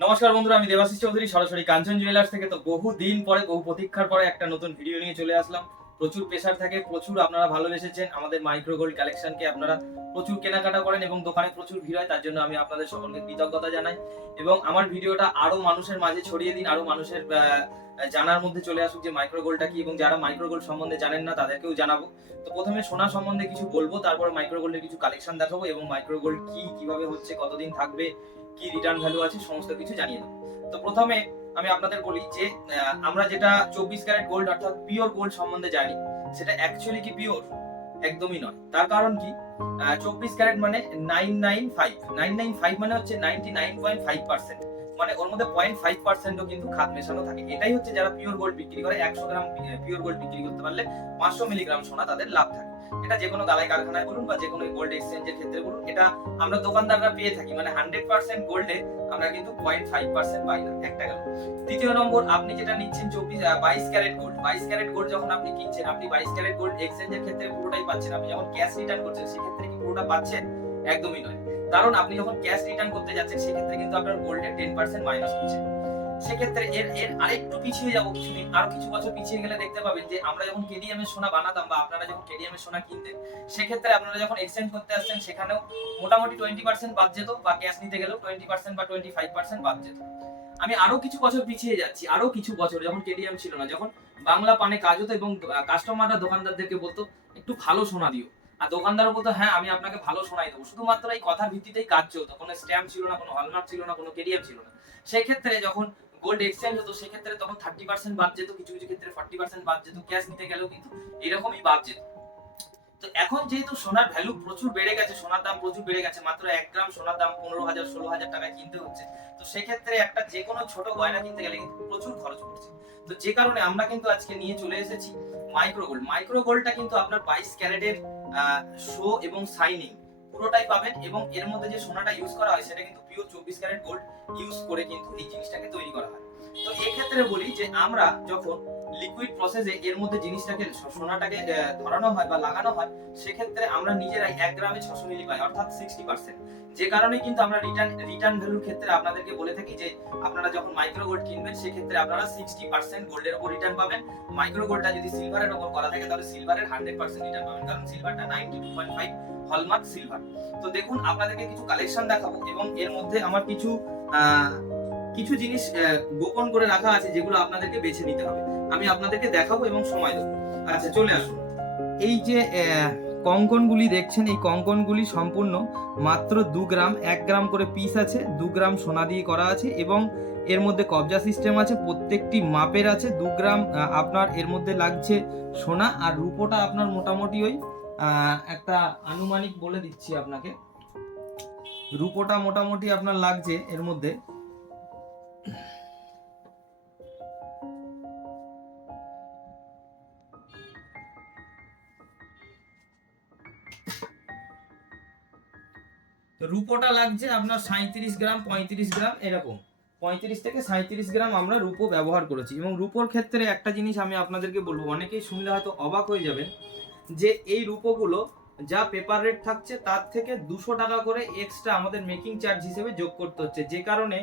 নমস্কার বন্ধুরা, আমি দেবাশিস চৌধুরী সরাসরি কাঞ্চন জুয়েলার্স থেকে। তো বহু দিন পরে, বহু প্রতীক্ষার পরে একটা নতুন ভিডিও নিয়ে চলে আসলাম। প্রচুর প্রেসার থাকে, প্রচুর আপনারা ভালোবেসেছেন আমাদের মাইক্রো গোল্ড কালেকশনকে, আপনারা প্রচুর কেনাকাটা করেন এবং দোকানে প্রচুর ভিড় হয়, তার জন্য আমি আপনাদের সকলকে কৃতজ্ঞতা জানাই। এবং আমার ভিডিওটা আরো মানুষের মাঝে ছড়িয়ে দিন, আরো মানুষের জানার মধ্যে চলে আসুক যে মাইক্রো গোল্ডটা কি, এবং যারা মাইক্রো গোল্ড সম্বন্ধে জানেন না তাদেরকেও জানাবো। তো প্রথমে সোনা সম্বন্ধে কিছু বলবো, তারপরে মাইক্রো গোল্ডের কিছু কালেকশন দেখাবো এবং মাইক্রো গোল্ড কি, কিভাবে হচ্ছে, কতদিন থাকবে, কি রিটার্ন ভ্যালু আছে, সমস্ত কিছু জানিয়ে দেবো। তো প্রথমে আমি আপনাদের বলি যে আমরা যেটা 24 ক্যারেট গোল্ড অর্থাৎ পিওর গোল্ড সম্বন্ধে জানি, সেটা অ্যাকচুয়ালি কি পিওর? একদমই নয়। তার কারণ কি, 24 ক্যারেট মানে 995 মানে হচ্ছে 99.5%, মানে ওর মধ্যে 0.5%ও কিন্তু খাদ মেশানো থাকে। এটাই হচ্ছে যারা পিওর গোল্ড বিক্রি করে, 100 গ্রাম পিওর গোল্ড বিক্রি করতে পারলে 500 মিলিগ্রাম সোনা তাদের লাভ থাকে। এটা যে কোনো গালাই কারখানায় বলুন বা যে কোনো গোল্ড এক্সচেঞ্জের ক্ষেত্রে বলুন, এটা আমরা দোকানদাররা পেয়ে থাকি। মানে 100% গোল্ডে আমরা কিন্তু 0.5% পাই না। একটা গেল। দ্বিতীয় নম্বর, আপনি যেটা নিচ্ছেন 22 ক্যারেট গোল্ড, 22 ক্যারেট গোল্ড যখন আপনি কিনছেন, আপনি 22 ক্যারেট গোল্ড এক্সচেঞ্জের ক্ষেত্রে পুরোটাই পাচ্ছেন। আপনি যখন ক্যাশ রিটার্ন করছেন সেক্ষেত্রে কি পুরোটা পাচ্ছেন? একদমই নয়। কারণ আপনি যখন ক্যাশ রিটার্ন করতে যাচ্ছেন সেক্ষেত্রে কিন্তু আপনার গোল্ডে 10% মাইনাস হচ্ছে। সেক্ষেত্রে এর আরেকটু পিছিয়ে যাবো কিছুদিন, আর কিছু বছর পিছিয়ে গেলে দেখতে পাবেন যে আমরা যখন কেডিএম এর সোনা বানাতাম বা আপনারা যখন কেডিএম এর সোনা কিনতেন, সেক্ষেত্রে আপনারা যখন এক্সচেঞ্জ করতে আসছেন সেখানেও মোটামুটি 20% বাদ যেত, বা ক্যাশ নিতে গেলেও 20% বা 25% বাদ যেত। আমি আরো কিছু বছর পিছিয়ে যাচ্ছি, আরো কিছু বছর যখন কেডিএম ছিল না, যখন বাংলা পানে কাজ হতো এবং কাস্টমাররা দোকানদারদেরকে বলতো একটু ভালো সোনা দিও, আর দোকানদারও বলতো হ্যাঁ আমি আপনাকে ভালো সোনাই দেবো। শুধুমাত্র এই কথার ভিত্তিতেই কাজ চলতো, কোনো স্ট্যাম্প ছিল না, কোনো হলমার্ক ছিল না, কোনো কেডিএম ছিল না। সেক্ষেত্রে যখন গোল্ড এক্সচেঞ্জ হতো সেক্ষেত্রে তখন 30% বাদ যেত, কিছু কিছু ক্ষেত্রে 40% বাদ যেত, ক্যাশ নিতে গেলেও কিন্তু এরকমই বাদ যেত। তো এখন যেহেতু সোনার ভ্যালু প্রচুর বেড়ে গেছে, সোনার দাম প্রচুর বেড়ে গেছে, মাত্র 1 গ্রাম সোনার দাম 15,000-16,000 টাকায় কিনতে হচ্ছে। তো সেক্ষেত্রে একটা যে কোনো ছোট গয়না কিনতে গেলে কিন্তু প্রচুর খরচ পড়ছে। তো যে কারণে আমরা কিন্তু আজকে নিয়ে চলে এসেছি মাইক্রো গোল্ড। মাইক্রো গোল্ডটা কিন্তু আপনার 22 ক্যারেটের শো এবং শাইনিং পুরোটাই পাবেন, এবং এর মধ্যে যে সোনাটা ইউজ করা হয় সেটা কিন্তু পিওর 24 ক্যারেট গোল্ড ইউজ করে কিন্তু এই জিনিসটাকে তৈরি করা হয়। তো এই ক্ষেত্রে বলি যে আমরা যখন লিকুইড প্রসেসে এর মধ্যে জিনিসটাকে সোনাটাকে ধরানো হয় বা লাগানো হয়, সেক্ষেত্রে আমরা নিজেরাই 1 গ্রামে 600 মিলি পাই, অর্থাৎ 60%। যে কারণে কিন্তু আমরা রিটার্ন ভ্যালুর ক্ষেত্রে আপনাদেরকে বলে থাকি যে আপনারা যখন মাইক্রো গোল্ড কিনবেন সেক্ষেত্রে আপনারা 60% গোল্ডের উপর রিটার্ন পাবেন। মাইক্রো গোল্ডটা যদি সিলভারের উপর করা থাকে তাহলে সিলভারের 100% রিটার্ন পাবেন, কারণ সিলভারটা 92.5 হলমার্ক সিলভার। তো দেখুন, আপনাদেরকে কিছু কালেকশন দেখাবো এবং এর মধ্যে আমার কিছু কিছু জিনিস গোপন করে রাখা আছে যেগুলো আপনাদেরকে বেছে নিতে হবে। আমি আপনাদেরকে দেখাবো এবং সময় দেবো। আচ্ছা, চলে আসুন। এই যে কঙ্কনগুলি দেখছেন, এই কঙ্কনগুলি সম্পূর্ণ মাত্র 2 গ্রাম, 1 গ্রাম করে পিস আছে, 2 গ্রাম সোনা দিয়ে করা আছে এবং এর মধ্যে কবজা সিস্টেম আছে, প্রত্যেকটি মাপের আছে। 2 গ্রাম আপনার এর মধ্যে লাগছে সোনা, আর রূপোটা আপনার মোটামুটি ওই একটা আনুমানিক বলে দিচ্ছি আপনাকে, রূপোটা মোটামুটি আপনার লাগছে এর মধ্যে তো রূপোটা লাগছে আপনার 37 গ্রাম, 35 গ্রাম, এরকম 35 থেকে 37 গ্রাম আমরা রূপো ব্যবহার করেছি। এবং রূপোর ক্ষেত্রে একটা জিনিস আমি আপনাদেরকে বলবো, অনেকেই শুনলে হয়তো অবাক হয়ে যাবেন, যে এই রূপোগুলো যা পেপার রেট থাকছে তার থেকে 200 টাকা করে এক্সট্রা আমাদের মেকিং চার্জ হিসেবে যোগ করতে হচ্ছে, যে কারণে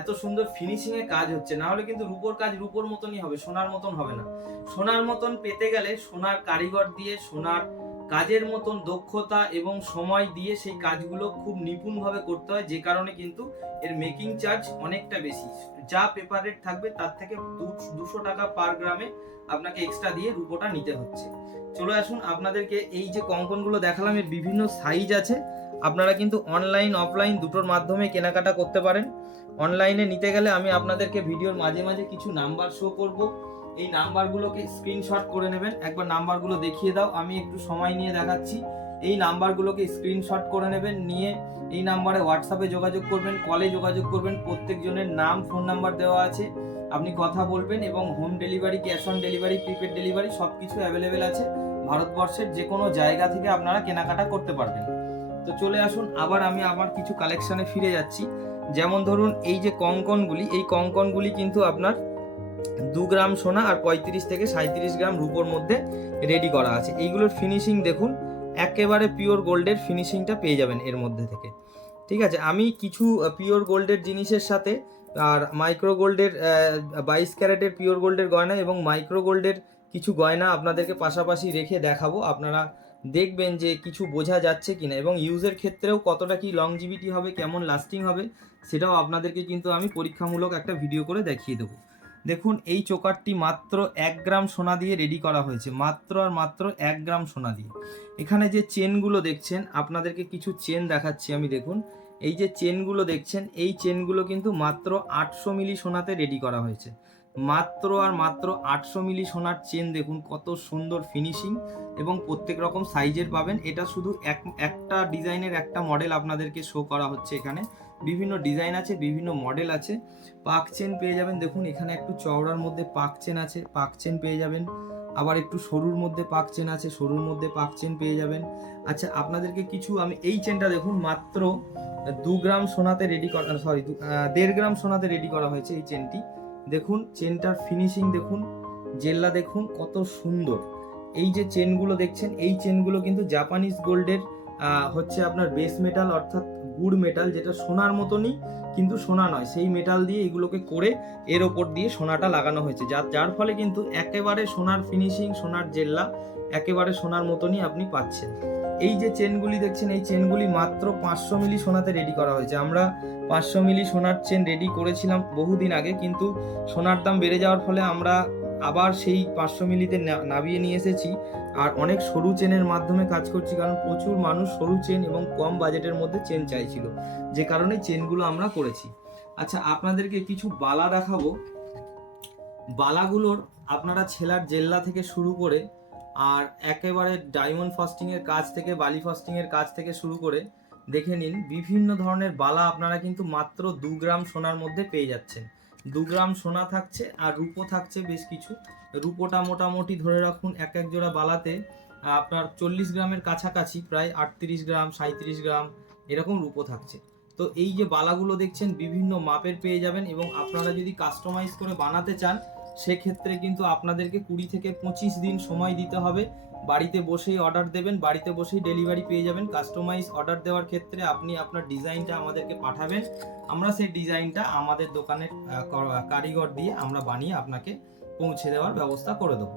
এত সুন্দর ফিনিশিং এ কাজ হচ্ছে। না হলে কিন্তু রূপোর কাজ রূপোর মতনই হবে, সোনার মতন হবে না। সোনার মতন পেতে গেলে সোনার কারিগর দিয়ে, সোনার কাজের মতন দক্ষতা এবং সময় দিয়ে সেই কাজগুলো খুব নিপুণভাবে করতে হয়, যে কারণে কিন্তু এর মেকিং চার্জ অনেকটা বেশি। যা পেপার রেট থাকবে তার থেকে 200 টাকা পার গ্রামে আপনাকে এক্সট্রা দিয়ে রূপোটা নিতে হচ্ছে। চলে আসুন, আপনাদেরকে এই যে কঙ্কনগুলো দেখালাম এর বিভিন্ন সাইজ আছে। আপনারা কিন্তু অনলাইন অফলাইন দুটোর মাধ্যমে কেনাকাটা করতে পারেন। অনলাইনে নিতে গেলে আমি আপনাদেরকে ভিডিওর মাঝে মাঝে কিছু নাম্বার শো করব, এই নাম্বারগুলোকে স্ক্রিনশট করে নেবেন। একবার নাম্বারগুলো দেখিয়ে দাও, আমি একটু সময় নিয়ে দেখাচ্ছি। এই নাম্বারগুলোকে স্ক্রিনশট করে নেবেন, নিয়ে এই নাম্বারে হোয়াটসঅ্যাপে যোগাযোগ করবেন, কলে যোগাযোগ করবেন। প্রত্যেকজনের নাম, ফোন নাম্বার দেওয়া আছে, আপনি কথা বলবেন এবং home delivery, cash on delivery, prepaid delivery সব কিছু অ্যাভেলেবেল আছে। ভারতবর্ষের যে কোনো জায়গা থেকে আপনারা কেনাকাটা করতে পারবেন। তো চলে আসুন, আবার আমি আমার কিছু কালেকশানে ফিরে যাচ্ছি। যেমন ধরুন এই যে কঙ্কনগুলি, এই কঙ্কনগুলি কিন্তু আপনার 2 গ্রাম সোনা আর 35 থেকে 37 গ্রাম রূপোর মধ্যে রেডি করা আছে। এইগুলোর ফিনিশিং দেখুন, একেবারে পিওর গোল্ডের ফিনিশিংটা পেয়ে যাবেন এর মধ্যে থেকে। ঠিক আছে, আমি কিছু পিওর গোল্ডের জিনিসের সাথে আর মাইক্রো গোল্ডের 22 ক্যারেটের পিওর গোল্ডের গয়না এবং মাইক্রো গোল্ডের কিছু গয়না আপনাদেরকে পাশাপাশি রেখে দেখাবো। আপনারা দেখবেন যে কিছু বোঝা যাচ্ছে কিনা এবং ইউজের ক্ষেত্রেও কতটা কি লংজিভিটি হবে, কেমন লাস্টিং হবে, সেটাও আপনাদেরকে কিন্তু আমি পরীক্ষামূলক একটা ভিডিও করে দেখিয়ে দেবো। দেখুন, এই চোকারটি মাত্র 1 গ্রাম সোনা দিয়ে রেডি করা হয়েছে, মাত্র আর মাত্র 1 গ্রাম সোনা দিয়ে। এখানে যে চেনগুলো দেখছেন, আপনাদেরকে কিছু চেন দেখাচ্ছি আমি। দেখুন, এই যে চেনগুলো দেখছেন, এই চেনগুলো কিন্তু মাত্র 800 মিলি সোনাতে রেডি করা হয়েছে। মাত্র আর মাত্র 800 মিলি সোনার চেন। দেখুন কত সুন্দর ফিনিশিং এবং প্রত্যেক রকম সাইজের পাবেন। এটা শুধু একটা ডিজাইনের একটা মডেল আপনাদেরকে শো করা হচ্ছে। এখানে বিভিন্ন ডিজাইন আছে, বিভিন্ন মডেল আছে। পাক চেন পেয়ে যাবেন। দেখুন এখানে একটু চওড়ার মধ্যে পাক চেন আছে, পাক চেন পেয়ে যাবেন। আবার একটু সরুর মধ্যে পাক চেন আছে, সরুর মধ্যে পাক চেন পেয়ে যাবেন। আচ্ছা, আপনাদেরকে কিছু আমি এই চেনটা দেখুন মাত্র 2 গ্রাম সোনাতে রেডি করা, 1.5 গ্রাম সোনাতে রেডি করা হয়েছে এই চেনটি। দেখুন চেনটার ফিনিশিং দেখুন, জেল্লা দেখুন কত সুন্দর। এই যে চেনগুলো দেখছেন, এই চেনগুলো কিন্তু জাপানিজ গোল্ডের হচ্ছে আপনার বেস মেটাল অর্থাৎ গুড় মেটাল, যেটা সোনার মতনই কিন্তু সোনা নয়, সেই মেটাল দিয়ে এগুলোকে করে এর ওপর দিয়ে সোনাটা লাগানো হয়েছে, যার ফলে কিন্তু একেবারে সোনার ফিনিশিং, সোনার জেল্লা একেবারে সোনার মতনই আপনি পাচ্ছেন। এই যে চেনগুলি দেখছেন, এই চেনগুলি মাত্র 500 মিলি সোনাতে রেডি করা হয়েছে। আমরা 500 মিলি সোনার চেন রেডি করেছিলাম বহুদিন আগে, কিন্তু সোনার দাম বেড়ে যাওয়ার ফলে আমরা আবার সেই 500 মিলিতে নামিয়ে নিয়ে এসেছি আর অনেক সরু চেনের মাধ্যমে কাজ করছি, কারণ প্রচুর মানুষ সরু চেন এবং কম বাজেটের মধ্যে চেন চাইছিল, যে কারণে চেনগুলো আমরা করেছি। আচ্ছা, আপনাদেরকে কিছু বালা দেখাবো। বালাগুলোর আপনারা ছেলার জেল্লা থেকে শুরু করে আর একেবারে ডায়মন্ড ফাস্টিং এর কাজ থেকে, বালি ফাস্টিং এর কাজ থেকে শুরু করে দেখে নিন, বিভিন্ন ধরনের বালা আপনারা কিন্তু মাত্র 2 গ্রাম সোনার মধ্যে পেয়ে যাচ্ছেন। 2 গ্রাম সোনা থাকছে আর রূপো থাকছে বেশ কিছু। রূপোটা মোটামুটি ধরে রাখুন এক এক জোড়া বালাতে আপনার 40 গ্রামের কাছাকাছি, প্রায় 38 গ্রাম 37 গ্রাম এরকম রূপো থাকছে। তো এই যে বালাগুলো দেখছেন বিভিন্ন মাপের পেয়ে যাবেন এবং আপনারা যদি কাস্টমাইজ করে বানাতে চান সেক্ষেত্রে কিন্তু আপনাদেরকে 20 থেকে 25 দিন সময় দিতে হবে। বাড়িতে বসেই অর্ডার দেবেন, বাড়িতে বসেই ডেলিভারি পেয়ে যাবেন। কাস্টমাইজ অর্ডার দেওয়ার ক্ষেত্রে আপনি আপনার ডিজাইনটা আমাদেরকে পাঠাবেন, আমরা সেই ডিজাইনটা আমাদের দোকানের কারিগর দিয়ে আমরা বানিয়ে আপনাকে পৌঁছে দেওয়ার ব্যবস্থা করে দেবো।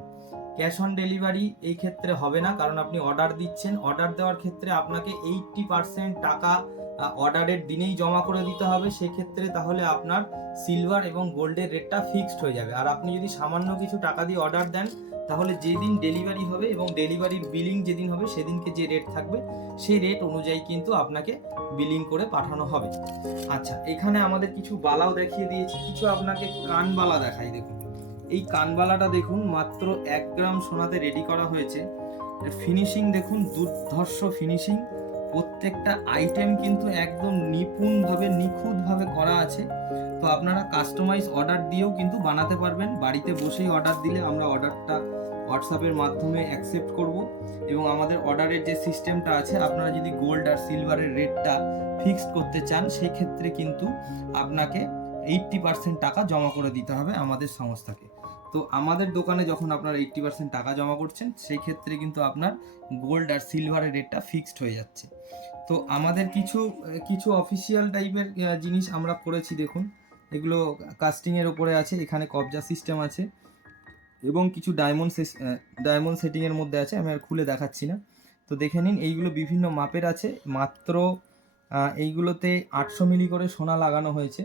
ক্যাশ অন ডেলিভারি এই ক্ষেত্রে হবে না, কারণ আপনি অর্ডার দিচ্ছেন। অর্ডার দেওয়ার ক্ষেত্রে আপনাকে 80% টাকা অর্ডারের দিনেই জমা করে দিতে হবে। সেক্ষেত্রে তাহলে আপনার সিলভার এবং গোল্ডের রেটটা ফিক্সড হয়ে যাবে। আর আপনি যদি সামান্য কিছু টাকা দিয়ে অর্ডার দেন তাহলে যেদিন ডেলিভারি হবে এবং ডেলিভারির বিলিং যেদিন হবে সেদিনকে যে রেট থাকবে সেই রেট অনুযায়ী কিন্তু আপনাকে বিলিং করে পাঠানো হবে। আচ্ছা, এখানে আমাদের কিছু বালাও দেখিয়ে দিয়েছি, কিছু আপনাকে কানবালা দেখাই। দেখুন এই কানবালাটা দেখুন, মাত্র 1 গ্রাম সোনাতে রেডি করা হয়েছে। ফিনিশিং দেখুন, দুর্ধর্ষ ফিনিশিং। প্রত্যেকটা আইটেম কিন্তু একদম নিপুণভাবে, নিখুঁতভাবে করা আছে। তো আপনারা কাস্টমাইজ অর্ডার দিয়েও কিন্তু বানাতে পারবেন। বাড়িতে বসেই অর্ডার দিলে আমরা অর্ডারটা হোয়াটসঅ্যাপের মাধ্যমে অ্যাকসেপ্ট করব এবং আমাদের অর্ডারের যে সিস্টেমটা আছে, আপনারা যদি গোল্ড আর সিলভারের রেটটা ফিক্সড করতে চান সেক্ষেত্রে কিন্তু আপনাকে 80% টাকা জমা করে দিতে হবে আমাদের সংস্থাকে। তো আমাদের দোকানে যখন আপনারা 80% টাকা জমা করছেন সেই ক্ষেত্রে কিন্তু আপনার গোল্ড আর সিলভারের রেটটা ফিক্সড হয়ে যাচ্ছে। তো আমাদের কিছু অফিসিয়াল টাইপের জিনিস আমরা করেছি। দেখুন এগুলো কাস্টিংয়ের ওপরে আছে, এখানে কবজা সিস্টেম আছে এবং কিছু ডায়মন্ড সেটিংয়ের মধ্যে আছে, আমি আর খুলে দেখাচ্ছি না। তো দেখে নিন, এইগুলো বিভিন্ন মাপের আছে। মাত্র এইগুলোতে 800 মিলি করে সোনা লাগানো হয়েছে।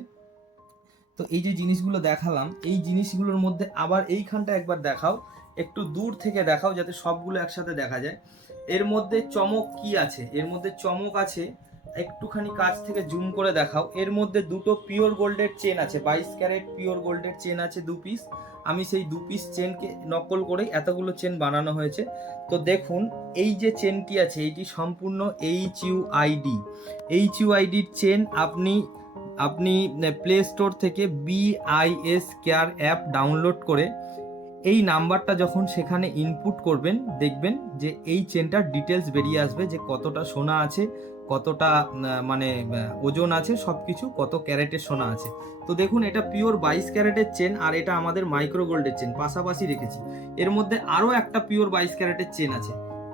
তো এই যে জিনিসগুলো দেখালাম, এই জিনিসগুলোর মধ্যে আবার এইখানটা একবার দেখাও, একটু দূর থেকে দেখাও যাতে সবগুলো একসাথে দেখা যায়। এর মধ্যে চমক কি আছে? এর মধ্যে চমক আছে, একটুখানি কাছ থেকে জুম করে দেখাও। এর মধ্যে দুটো পিওর গোল্ডের চেন আছে, 22 ক্যারেট পিওর গোল্ডের চেন আছে 2 পিস। আমি সেই 2 পিস চেনকে নকল করে এতগুলো চেন বানানো হয়েছে। তো দেখুন এই যে চেনটি আছে এইটি সম্পূর্ণ HUIDর চেন। আপনি প্লে স্টোর থেকে BIS কেয়ার অ্যাপ ডাউনলোড করে এই নাম্বারটা যখন সেখানে ইনপুট করবেন, দেখবেন যে এই চেনটার ডিটেলস বেরিয়ে আসবে, যে কতটা সোনা আছে, কতটা মানে ওজন আছে, সব কিছু কত ক্যারেটের সোনা আছে। তো দেখুন এটা পিওর 22 ক্যারেটের চেন আর এটা আমাদের মাইক্রো গোল্ডের চেন পাশাপাশি রেখেছি। এর মধ্যে আরও একটা পিওর 22 ক্যারেটের চেন আছে,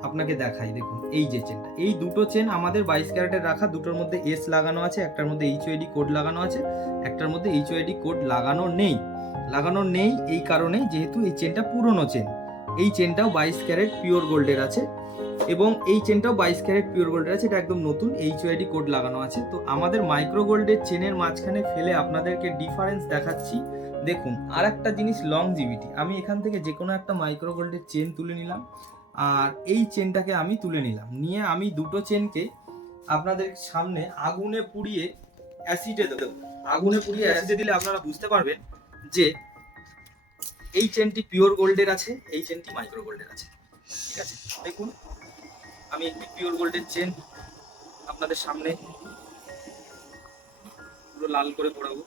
আপনাকে দেখাই, দেখুন এই যে চেনটা, এই দুটো চেন আমাদের 22 ক্যারেটের রাখা, দুটোর মধ্যে এস লাগানো আছে, একটার মধ্যে এইচওআইডি কোড লাগানো আছে, একটার মধ্যে এইচওআইডি কোড লাগানো নেই এই কারণে যেহেতু এই চেনটা পুরনো চেন। এই চেনটাও 22 ক্যারেট পিওর গোল্ডের আছে এবং এই চেনটাও 22 ক্যারেট পিওর গোল্ডের আছে, এটা একদম নতুন, এইচওআইডি কোড লাগানো আছে। তো আমাদের মাইক্রো গোল্ডের চেনের মাঝখানে ফেলে আপনাদেরকে ডিফারেন্স দেখাচ্ছি। দেখুন আর একটা জিনিস, লংজিভিটি। আমি এখান থেকে যে কোনো একটা মাইক্রো গোল্ডের চেন তুলে নিলাম আর এই চেনটাকে আমি তুলে নিলাম, নিয়ে আমি দুটো চেনকে আপনাদের সামনে আগুনে পুড়িয়ে অ্যাসিডে দেব। আগুনে পুড়িয়ে অ্যাসিডে দিলে আপনারা বুঝতে পারবেন যে এই চেনটি পিওর গোল্ডের আছে, এই চেনটি মাইক্রো গোল্ডের আছে। ঠিক আছে, দেখুন আমি একটি পিওর গোল্ডের চেন আপনাদের সামনে পুরো লাল করে পোড়াবো।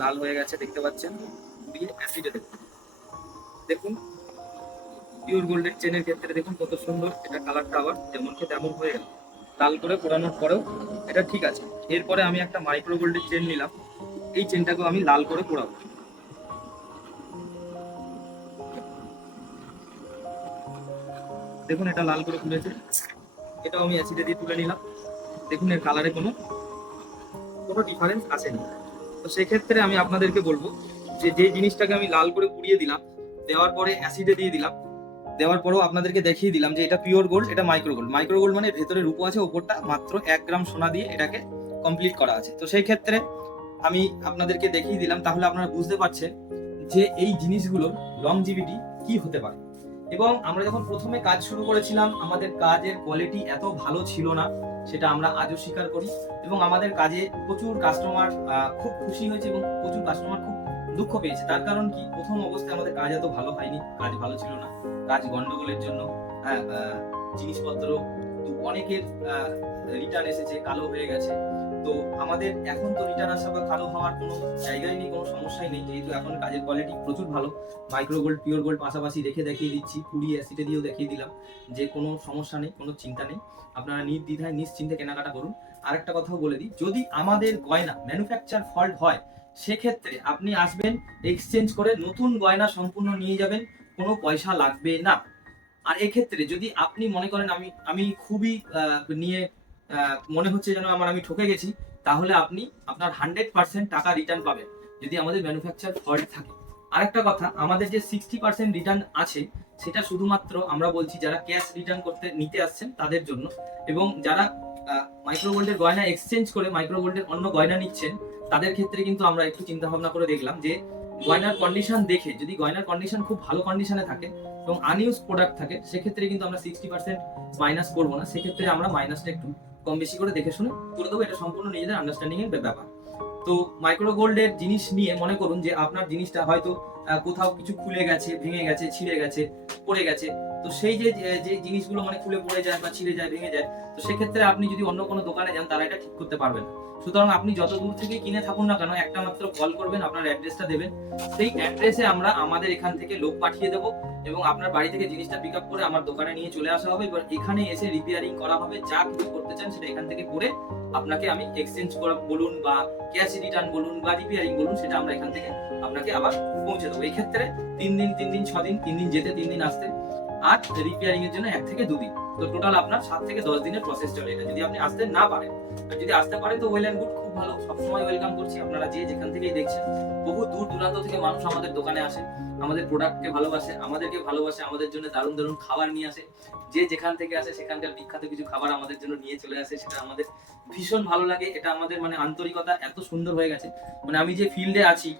লাল হয়ে গেছে দেখতে পাচ্ছেন, দিয়ে অ্যাসিডে দেব। দেখুন পিওর গোল্ডের চেনের ক্ষেত্রে দেখুন কত সুন্দর এটা কালারটা, আবার যেমনকে তেমন হয়ে গেল। লাল করে পোড়ানোর পরেও এটা ঠিক আছে। এরপরে আমি একটা মাইক্রো গোল্ডের চেন নিলাম, এই চেনটাকেও আমি লাল করে পোড়াবো। দেখুন এটা লাল করে তুলেছে, এটাও আমি অ্যাসিডে দিয়ে তুলে নিলাম। দেখুন এর কালারে কোনো ডিফারেন্স আসেনি। তো সেক্ষেত্রে আমি আপনাদেরকে বলবো যে যে জিনিসটাকে আমি লাল করে পুড়িয়ে দিলাম, দেওয়ার পরে অ্যাসিডে দিয়ে দিলাম, দেওয়ার পরেও আপনাদেরকে দেখিয়ে দিলাম যে এটা পিওর গোল্ড, এটা মাইক্রো গোল্ড। মাইক্রো গোল্ড মানে ভেতরে রূপো আছে, ওপরটা মাত্র 1 গ্রাম সোনা দিয়ে এটাকে কমপ্লিট করা আছে। তো সেই ক্ষেত্রে আমি আপনাদেরকে দেখিয়ে দিলাম, তাহলে আপনারা বুঝতে পারছেন যে এই জিনিসগুলোর লংজিভিটি কি হতে পারে। এবং আমরা যখন প্রথমে কাজ শুরু করেছিলাম আমাদের কাজের কোয়ালিটি এত ভালো ছিল না, সেটা আমরা আজও স্বীকার করি। এবং আমাদের কাজে প্রচুর কাস্টমার খুব খুশি হয়েছে এবং প্রচুর কাস্টমার খুব দুঃখ পেয়েছে। তার কারণ কি, প্রথম অবস্থায় আমাদের কাজ এত ভালো হয়নি, কাজ ভালো ছিল না, কাজ গন্ডগোলের জন্য জিনিসপত্র অনেকের রিটার্ন এসেছে, কালো হয়ে গেছে। তো আমাদের এখন তো রিটার্ন আসা বা কালো হওয়ার কোনো জায়গায় নেই, কোনো সমস্যাই নেই, যেহেতু এখন কাজের কোয়ালিটি প্রচুর ভালো। মাইক্রো গোল্ড পিওর গোল্ড পাশাপাশি রেখে দেখিয়ে দিচ্ছি, পুড়ি অ্যাসিডে দিয়েও দেখিয়ে দিলাম, যে কোনো সমস্যা নেই, কোনো চিন্তা নেই, আপনারা নির্দ্বিধায় নিশ্চিন্তে কেনাকাটা করুন। আরেকটা কথাও বলে দিই, যদি আমাদের গয়না ম্যানুফ্যাকচার ফল্ট হয় সেক্ষেত্রে আপনি আসবেন, এক্সচেঞ্জ করে নতুন গয়না সম্পূর্ণ নিয়ে যাবেন, কোনো পয়সা লাগবে না। আর এক্ষেত্রে যদি আপনি মনে করেন আমি খুবই নিয়ে মনে হচ্ছে যেন আমি ঠকে গেছি, তাহলে আপনি আপনার 100% টাকা রিটার্ন পাবেন যদি আমাদের ম্যানুফ্যাকচার ফল্ট থাকে। আরেকটা কথা, আমাদের যে 60% রিটার্ন আছে সেটা শুধুমাত্র আমরা বলছি যারা ক্যাশ রিটার্ন করতে নিতে আসছেন তাদের জন্য, এবং যারা মাইক্রো গোল্ডের গয়না এক্সচেঞ্জ করে মাইক্রো গোল্ডের অন্য গয়না নিচ্ছেন তাদের ক্ষেত্রে কিন্তু আমরা একটু চিন্তা ভাবনা করে দেখলাম যে গয়নার কন্ডিশন দেখে, যদি গয়নার কন্ডিশন খুব ভালো কন্ডিশনে থাকে এবং আনইউজ প্রোডাক্ট থাকে সেক্ষেত্রে কিন্তু আমরা 60% মাইনাস করবো না, সেক্ষেত্রে আমরা মাইনাসটা একটু কম বেশি করে দেখে শুনে করে দেবো। এটা সম্পূর্ণ নিজেদের আন্ডারস্ট্যান্ডিং এর ব্যাপার। তো মাইক্রো গোল্ডের জিনিস নিয়ে মনে করুন যে আপনার জিনিসটা হয়তো কোথাও কিছু খুলে গেছে, ভেঙে গেছে, ছিঁড়ে গেছে, পড়ে গেছে, তো সেই যে যে জিনিসগুলো খুলে পড়ে যায় বা ছিঁড়ে যায়, ভেঙে যায়, তো সেক্ষেত্রে আপনি যদি অন্য কোনো দোকানে যান তারা এটা ঠিক করতে পারবেন না। সুতরাং আপনি যত দূর থেকে কিনে থাকুন না কেন, একটা মাত্র কল করবেন, আপনার অ্যাড্রেসটা দেবেন, সেই অ্যাড্রেসে আমরা আমাদের এখান থেকে লোক পাঠিয়ে দেবো এবং আপনার বাড়ি থেকে জিনিসটা পিক আপ করে আমার দোকানে নিয়ে চলে আসা হবে। এবার এখানে এসে রিপেয়ারিং করা হবে, যা কিছু করতে চান সেটা এখান থেকে করে আপনাকে আমি এক্সচেঞ্জ করা বলুন বা ক্যাশ রিটার্ন বলুন বা রিপেয়ারিং বলুন, সেটা আমরা এখান থেকে আপনাকে আবার পৌঁছে দেবো। এই ক্ষেত্রে 3 দিন 3 দিন 6 দিন, 3 দিন যেতে 3 দিন আসতে, আর রিপেয়ারিং এর জন্য 1 থেকে 2 দিন, তো টোটাল আপনার 7 থেকে 10 দিনের প্রসেস চলে এটা, যদি আপনি আসতে না পারেন। আর যদি আসতে পারেন তো ওয়েল এন্ড গুড, খুব ভালো, সবসময় ওয়েলকাম করছি। আপনারা যে যেখান থেকেই দেখছেন, বহু দূর দূরান্ত থেকে মানুষ আমাদের দোকানে আসে, আমাদের প্রোডাক্টকে ভালোবাসে, আমাদেরকে ভালোবাসে, আমাদের জন্য দারুণ দারুণ খাবার নিয়ে আসে। যে যেখান থেকে আসে সেখানকার বিখ্যাত কিছু খাবার আমাদের জন্য নিয়ে চলে আসে, সেটা আমাদের ভীষণ ভালো লাগে। এটা আমাদের আন্তরিকতা এত সুন্দর হয়ে গেছে। আমি যে ফিল্ডে আছি,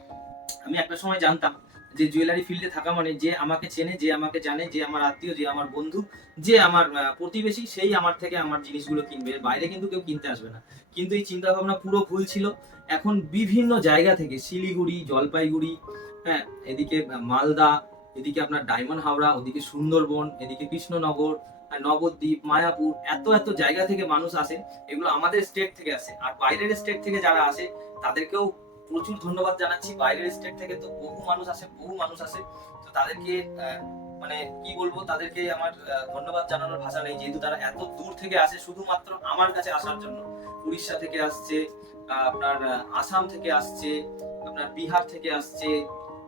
আমি একটা সময় জানতাম যে জুয়েলারি ফিল্ডে থাকা মানে যে আমাকে চেনে, যে আমাকে জানে, যে আমার আত্মীয়, যে আমার বন্ধু, যে আমার প্রতিবেশী, সেই আমার থেকে আমার জিনিসগুলো কিনবে, বাইরে কিন্তু কেউ কিনতে আসবে না। কিন্তু এই চিন্তা ভাবনা পুরো ভুল ছিল। এখন বিভিন্ন জায়গা থেকে, শিলিগুড়ি, জলপাইগুড়ি, হ্যাঁ, এদিকে মালদা, এদিকে আপনার ডায়মন্ড হাওড়া, ওদিকে সুন্দরবন, এদিকে কৃষ্ণনগর, নবদ্বীপ, মায়াপুর, এত এত জায়গা থেকে মানুষ আসে। এগুলো আমাদের স্টেট থেকে আসে। আর বাইরের স্টেট থেকে যারা আসে তাদেরকেও প্রচুর ধন্যবাদ জানাচ্ছি। বাইরের স্টেট থেকে তো বহু মানুষ আসে, তো তাদেরকে কি বলবো, তাদেরকে আমার ধন্যবাদ জানানোর ভাষা নেই, যেহেতু তারা এত দূর থেকে আসে শুধুমাত্র আমার কাছে আসার জন্য। উড়িষ্যা থেকে আসছে, আপনার আসাম থেকে আসছে, আপনার বিহার থেকে আসছে,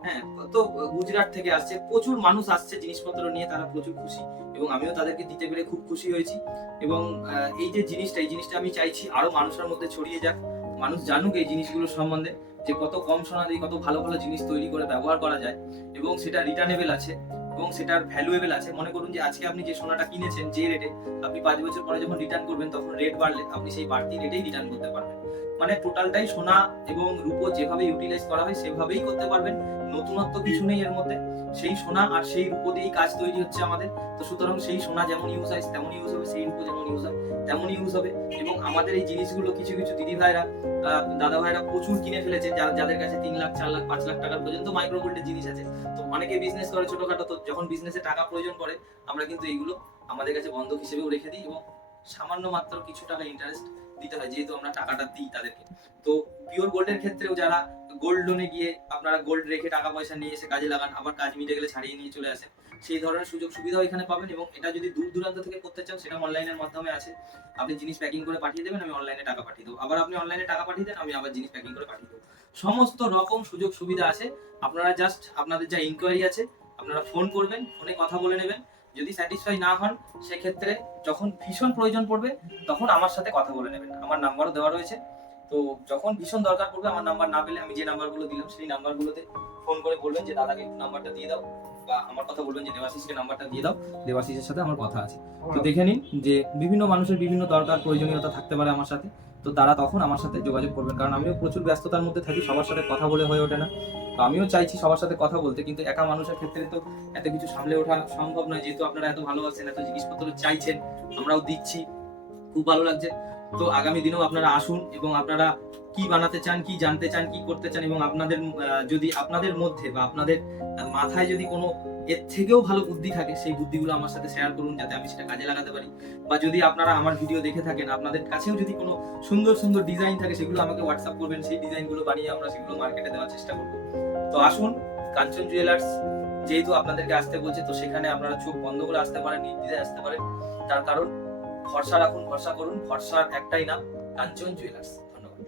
হ্যাঁ, তো গুজরাট থেকে আসছে, প্রচুর মানুষ আসছে জিনিসপত্র নিয়ে, তারা প্রচুর খুশি এবং আমিও তাদেরকে দিতে পেরে খুব খুশি হয়েছি। এবং এই যে জিনিসটা আমি চাইছি আরো মানুষের মধ্যে ছড়িয়ে যাক, মানুষ জানুক এই জিনিসগুলো সম্বন্ধে, যে কত কম সোনা দিয়ে কত ভালো ভালো জিনিস তৈরি করে ব্যবহার করা যায় এবং সেটা রিটার্নেবল আছে এবং সেটার ভ্যালুয়েবল আছে। মনে করুন যে আজকে আপনি যে সোনাটা কিনেছেন যে রেটে, আপনি 5 বছর পরে যখন রিটার্ন করবেন তখন রেট বাড়লে আপনি সেই বাড়তি রেটেই রিটার্ন করতে পারবেন। মানে টোটালটাই সোনা এবং রূপো যেভাবে ইউটিলাইজ করা হয় সেভাবেই করতে পারবেন, নতুনত্ব কিছু নেই এর মধ্যে। সেই সোনা আর সেই রূপো দিয়েই কাজ তৈরি হচ্ছে আমাদের, তো সুতরাং সেই সোনা যেমন ইউজ হয় তেমন ইউজ হবে, সেই রূপো যেমন ইউজ হয় তেমন ইউজ হবে। এবং আমাদের এই জিনিসগুলো কিছু কিছু দিদি ভাইরা, দাদা ভাইরা প্রচুর কিনে ফেলেছে, যাদের কাছে 3 লাখ 4 লাখ 5 লাখ টাকার পর্যন্ত মাইক্রো গোল্ডের জিনিস আছে। তো অনেকে বিজনেস করে ছোটখাটো, তো যখন বিজনেসে টাকা প্রয়োজন পড়ে আমরা কিন্তু এইগুলো আমাদের কাছে বন্ধক হিসেবেও রেখে দিই এবং সামান্য মাত্র কিছু টাকা ইন্টারেস্ট দিতে হয়, যেহেতু আমরা টাকাটা দিই তাদেরকে। তো পিওর গোল্ডের ক্ষেত্রেও যারা গোল্ড লোনে গিয়ে আপনারা গোল্ড রেখে টাকা পয়সা নিয়ে এসে কাজে লাগান, আবার কাজ মিটে গেলে ছাড়িয়ে নিয়ে চলে আসেন, সেই ধরনের সুযোগ সুবিধাও এখানে পাবেন। এবং এটা যদি দূর দূরান্ত থেকে করতে চান সেটা অনলাইনের মাধ্যমে আছে, আপনি জিনিস প্যাকিং করে পাঠিয়ে দেবেন, আমি অনলাইনে টাকা পাঠিয়ে দেবো, আবার আপনি অনলাইনে টাকা পাঠিয়ে দেন, আমি আবার জিনিস প্যাকিং করে পাঠিয়ে দেবো। সমস্ত রকম সুযোগ সুবিধা আছে। আপনারা জাস্ট আপনাদের যা ইনকোয়ারি আছে আপনারা ফোন করবেন, ফোনে কথা বলে নেবেন। যদি স্যাটিসফাই না হন সেক্ষেত্রে যখন ভীষণ প্রয়োজন পড়বে তখন আমার সাথে কথা বলে নেবেন, আমার নাম্বারও দেওয়া রয়েছে। তো যখন ভীষণ দরকার পড়বে, আমার নাম্বার না পেলে আমি যে নাম্বারগুলো দিলাম সেই নাম্বারগুলোতে ফোন করে বলবেন যে দাদাকে নাম্বারটা দিয়ে দাও, বা আমার কথা বলবেন যে দেবাশিসকে নাম্বারটা দিয়ে দাও, দেবাশিসের সাথে আমার কথা আছে। তো দেখে নিন যে বিভিন্ন মানুষের বিভিন্ন দরকার প্রয়োজনীয়তা থাকতে পারে আমার সাথে, তো তারা তখন আমার সাথে যোগাযোগ করবেন, কারণ আমিও প্রচুর ব্যস্ততার মধ্যে থাকি, সবার সাথে কথা বলে হয়ে ওঠে না। তো আমিও চাইছি সবার সাথে কথা বলতে, কিন্তু একা মানুষের ক্ষেত্রে তো এত কিছু সামলে ওঠা সম্ভব নয়। যেহেতু আপনারা এত ভালোবাসেন, এত জিনিসপত্র চাইছেন, আমরাও দিচ্ছি, খুব ভালো লাগছে। তো আগামী দিনেও আপনারা আসুন এবং আপনারা কি বানাতে চান, কি জানতে চান, কি করতে চান, এবং আপনাদের যদি আপনাদের মধ্যে বা আপনাদের মাথায় যদি কোনো এর থেকেও ভালো বুদ্ধি থাকে, সেই বুদ্ধিগুলো আমার সাথে শেয়ার করুন, যাতে আমি সেটা কাজে লাগাতে পারি। বা যদি আপনারা আমার ভিডিও দেখে থাকেন, আপনাদের কাছেও যদি কোনো সুন্দর সুন্দর ডিজাইন থাকে, সেগুলো আমাকে হোয়াটসঅ্যাপ করবেন, সেই ডিজাইনগুলো বানিয়ে আমরা সেগুলো মার্কেটে দেওয়ার চেষ্টা করব। তো আসুন কাঞ্চন জুয়েলার্স যেহেতু আপনাদেরকে আসতে বলছে, তো সেখানে আপনারা চোখ বন্ধ করে আসতে পারেন, নির্দ্বিধায় আসতে পারেন। তার কারণ ভরসা রাখুন, ভরসা করুন, ভরসার একটাই নাম কাঞ্চন জুয়েলার্স। ধন্যবাদ।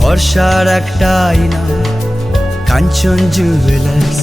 ভরসার একটাই নাম কাঞ্চন জুয়েলার্স।